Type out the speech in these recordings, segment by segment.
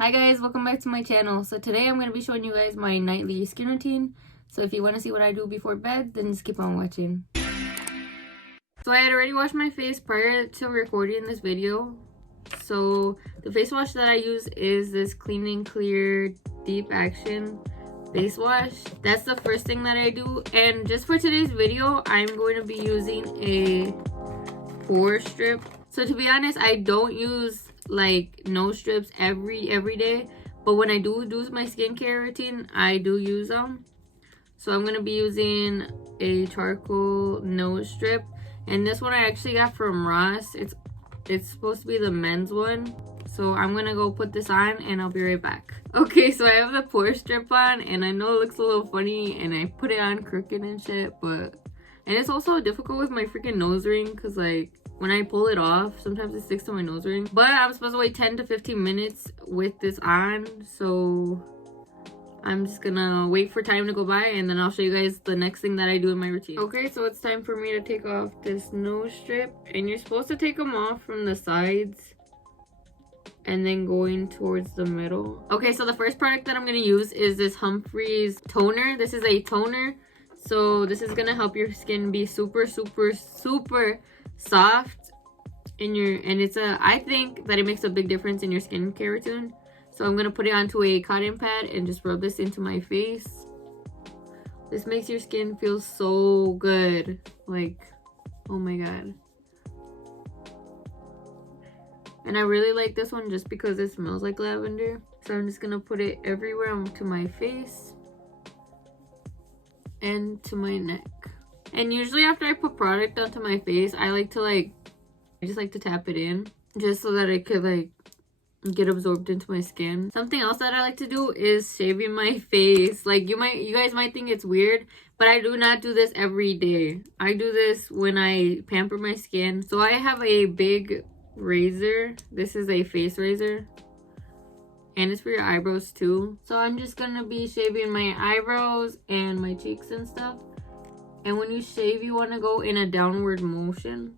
Hi guys, welcome back to my channel. So today I'm going to be showing you guys my nightly skin routine. So if you want to see what I do before bed, then just keep on watching. So I had already washed my face prior to recording this video. So the face wash that I use is this Clean and Clear Deep Action face wash. That's the first thing that I do. And just for today's video, I'm going to be using a pore strip. So to be honest, I don't use like nose strips every day, but when I do my skincare routine, I do use them. So I'm gonna be using a charcoal nose strip, and this one I actually got from Ross. It's supposed to be the men's one. So I'm gonna go put this on and I'll be right back. Okay, so I have the pore strip on, and I know it looks a little funny and I put it on crooked and shit, and it's also difficult with my freaking nose ring because like when I pull it off, sometimes it sticks to my nose ring. But I'm supposed to wait 10 to 15 minutes with this on. So I'm just gonna wait for time to go by and then I'll show you guys the next thing that I do in my routine. Okay, so it's time for me to take off this nose strip. And you're supposed to take them off from the sides and then going towards the middle. Okay, so the first product that I'm gonna use is this Humphreys toner. This is a toner. So this is gonna help your skin be super soft I think that it makes a big difference in your skincare routine. So I'm gonna put it onto a cotton pad and just rub this into my face. This makes your skin feel so good, like, oh my god. And I really like this one just because it smells like lavender. So I'm just gonna put it everywhere onto my face and to my neck. And usually after I put product onto my face, I just like to tap it in just so that it could like get absorbed into my skin. Something else that I like to do is shaving my face. Like you guys might think it's weird, but I do not do this every day. I do this when I pamper my skin. So I have a big razor. This is a face razor. And it's for your eyebrows too. So I'm just gonna be shaving my eyebrows and my cheeks and stuff. And when you shave, you want to go in a downward motion.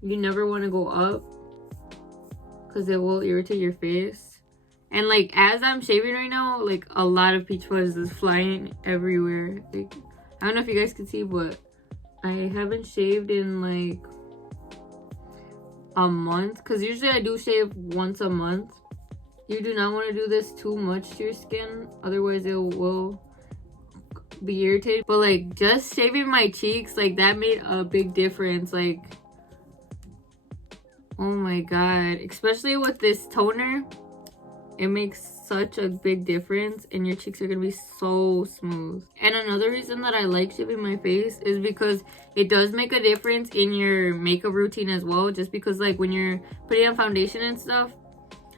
You never want to go up because it will irritate your face. And like as I'm shaving right now, like a lot of peach fuzz is flying everywhere. Like I don't know if you guys can see, but I haven't shaved in like a month because usually I do shave once a month. You do not want to do this too much to your skin, otherwise it will be irritated. But like just shaving my cheeks, like that made a big difference. Like oh my god, especially with this toner, it makes such a big difference and your cheeks are gonna be so smooth. And another reason that I like shaving my face is because it does make a difference in your makeup routine as well, just because like when you're putting on foundation and stuff,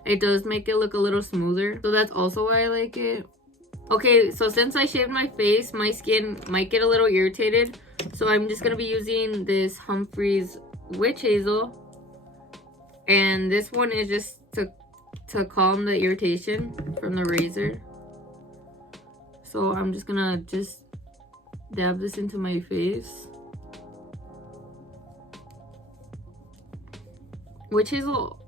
it does make it look a little smoother. So that's also why I like it. Okay, so since I shaved my face, my skin might get a little irritated. So I'm just gonna be using this Humphreys Witch Hazel. And this one is just to calm the irritation from the razor. So I'm just gonna dab this into my face. Witch Hazel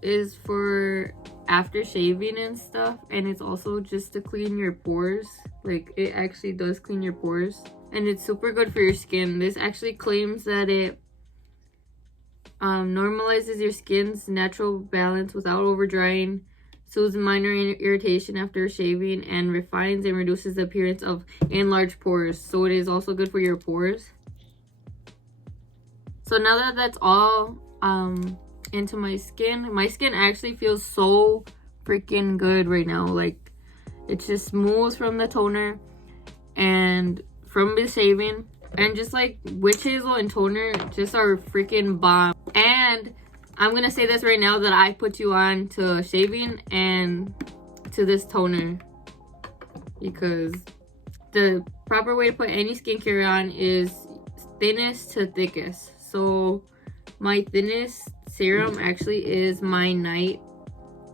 is for after shaving and stuff, and it's also just to clean your pores. Like it actually does clean your pores, and it's super good for your skin. This actually claims that it normalizes your skin's natural balance without over drying, soothes minor irritation after shaving, and refines and reduces the appearance of enlarged pores. So it is also good for your pores. So now that that's all into my skin actually feels so freaking good right now. Like it's just smooth from the toner and from the shaving, and just like witch hazel and toner just are freaking bomb. And I'm gonna say this right now that I put you on to shaving and to this toner, because the proper way to put any skincare on is thinnest to thickest. So my thinnest serum actually is my night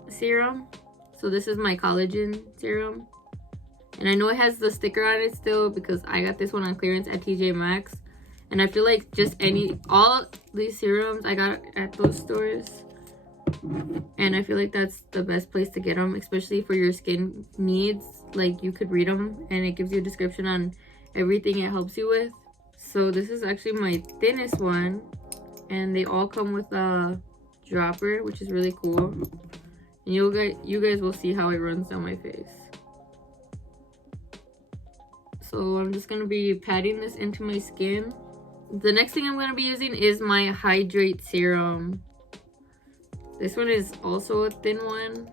serum. So this is my collagen serum, and I know it has the sticker on it still because I got this one on clearance at TJ Maxx. And I feel like just all these serums I got at those stores And I feel like that's the best place to get them, especially for your skin needs. Like, you could read them and it gives you a description on everything it helps you with. So this is actually my thinnest one, and they all come with a dropper, which is really cool. And you guys will see how it runs down my face. So I'm just gonna be patting this into my skin. The next thing I'm gonna be using is my Hydrate Serum. This one is also a thin one.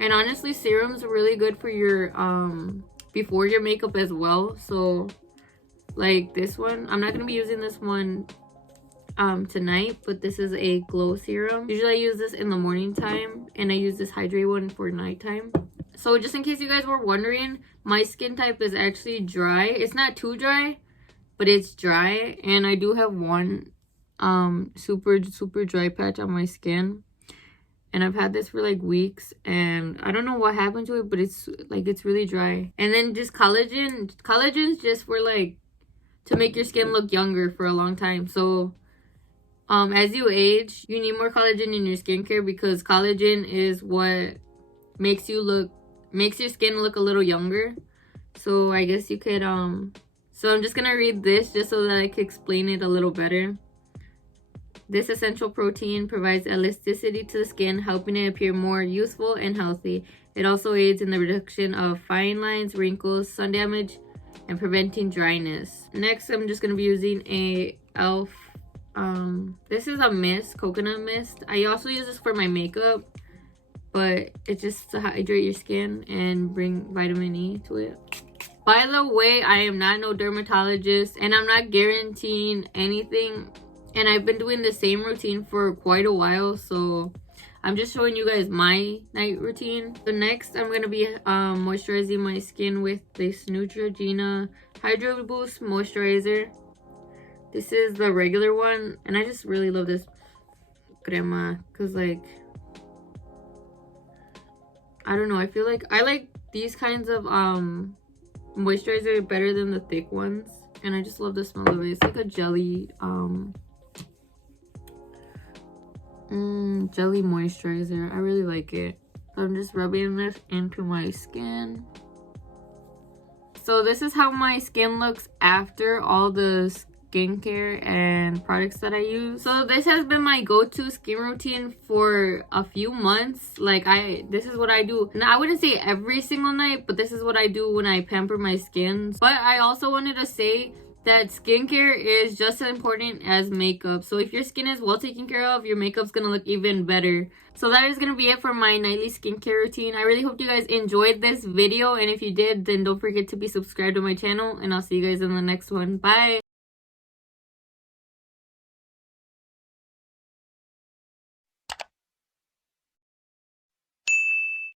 And honestly, serums are really good for your before your makeup as well. So like this one, I'm not gonna be using this one tonight, but this is a glow serum. Usually I use this in the morning time, and I use this Hydrate one for nighttime. So just in case you guys were wondering, my skin type is actually dry. It's not too dry, but it's dry, and I do have one super dry patch on my skin, and I've had this for like weeks, and I don't know what happened to it, but it's really dry. And then just collagen's just for like to make your skin look younger for a long time. So as you age, you need more collagen in your skincare, because collagen is what makes your skin look a little younger. So I guess you could so I'm just gonna read this just so that I can explain it a little better. This essential protein provides elasticity to the skin, helping it appear more youthful and healthy. It also aids in the reduction of fine lines, wrinkles, sun damage, and preventing dryness. Next, I'm just gonna be using a e.l.f. This is a mist, coconut mist. I also use this for my makeup, but it's just to hydrate your skin and bring vitamin E to it. By the way, I am not no dermatologist, and I'm not guaranteeing anything, and I've been doing the same routine for quite a while, so I'm just showing you guys my night routine. So next, I'm gonna be moisturizing my skin with this Neutrogena Hydro Boost moisturizer. This is the regular one, and I just really love this crema because, like, I don't know, I feel like I like these kinds of moisturizer better than the thick ones, and I just love the smell of it. It's like a jelly jelly moisturizer. I really like it. So I'm just rubbing this into my skin. So this is how my skin looks after all the skincare and products that I use. So this has been my go-to skin routine for a few months. Like, this is what I do. Now, I wouldn't say every single night, but this is what I do when I pamper my skin. But I also wanted to say that skincare is just as important as makeup. So if your skin is well taken care of, your makeup's gonna look even better. So that is gonna be it for my nightly skincare routine. I really hope you guys enjoyed this video, and if you did, then don't forget to be subscribed to my channel, and I'll see you guys in the next one. Bye.